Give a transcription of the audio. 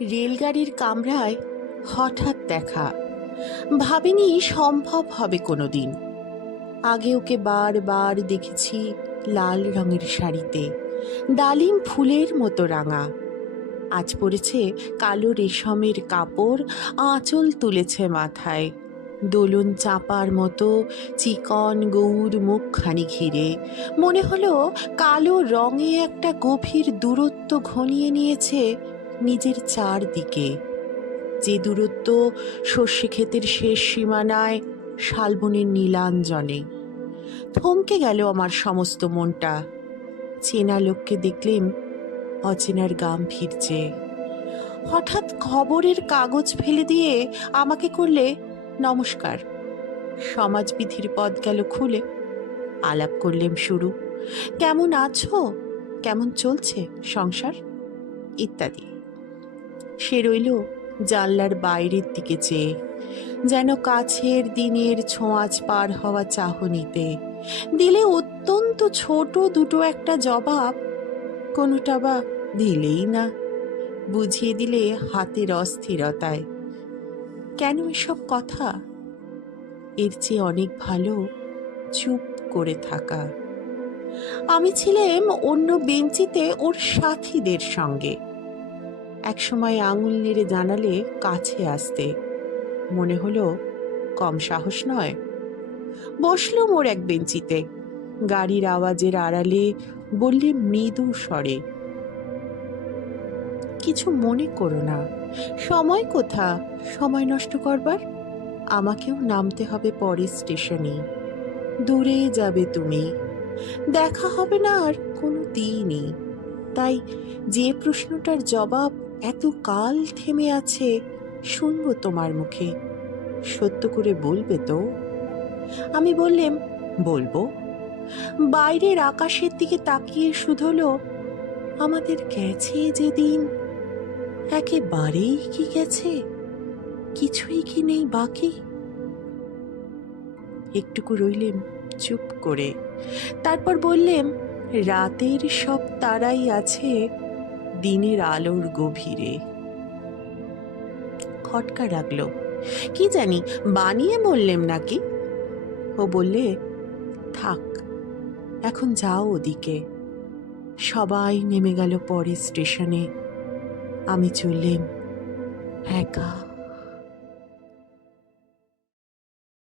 রেলগাড়ির কামরায় হঠাৎ দেখা, ভাবিনি সম্ভব হবে কোনোদিন। আগে ওকে বারবার দেখেছি লাল রঙের শাড়িতে, ডালিম ফুলের মতো রাঙা। আজ পরেছে কালো রেশমের কাপড়, আঁচল তুলেছে মাথায়, দোলন চাপার মতো চিকন গৌর মুখখানি ঘিরে। মনে হলো কালো রঙে একটা গভীর দূরত্ব ঘনিয়ে নিয়েছে নিজের চারদিকে, যে দূরত্ব সর্ষে ক্ষেতের শেষ সীমানায় শালবনের নীলাঞ্জনে। থমকে গেল আমার সমস্ত মনটা। চেনা লোককে দেখলেম অচেনার গাম ফিরছে। হঠাৎ খবরের কাগজ ফেলে দিয়ে আমাকে করলে নমস্কার। সমাজবিধির পদ গেল খুলে। আলাপ করলেম শুরু। কেমন আছো, কেমন চলছে সংসার ইত্যাদি। সে রইল জানলার বাইরের দিকে চেয়ে, যেন কাছের দিনের ছোঁয়াচ পার হওয়া চাহনিতে। দিলে অত্যন্ত ছোট দুটো একটা জবাব, কোনোটা বা দিলেই না, বুঝিয়ে দিলে হাতের অস্থিরতায়। কেন এসব কথা? এর চেয়ে অনেক ভালো চুপ করে থাকা। আমি ছিলাম অন্য বেঞ্চিতে ওর সাথীদের সঙ্গে। একসময় আঙুল নেড়ে জানালে কাছে আসতে, মনে হলো কম সাহস নয়। বসলো মোর এক বেঞ্চিতে, গাড়ির আওয়াজের আড়ালে বললে মৃদু স্বরে, কিছু মনে করো না, সময় কোথা সময় নষ্ট করবার? আমাকেও নামতে হবে পরের স্টেশনে, দূরে যাবে তুমি, দেখা হবে না আর কোনো দিনই। তাই যে প্রশ্নটার জবাব এত কাল থেমে আছে শুনবো তোমার মুখে, সত্য করে বলবে তো? আমি বললেম বলবো। বাইরের আকাশের দিকে তাকিয়ে শুধলো, আমাদের গেছে যেদিন, একেবারেই কি গেছে, কিছুই কি নেই বাকি? একটুকু রইলেম চুপ করে, তারপর বললেম, রাতের সব তারাই আছে দিনের আলোর গভীরে। খটকা লাগলো, কি জানি বানিয়ে বললেম নাকি। ও বললে, থাক এখন যাও ওদিকে। সবাই নেমে গেল পরের স্টেশনে, আমি চললেম একা।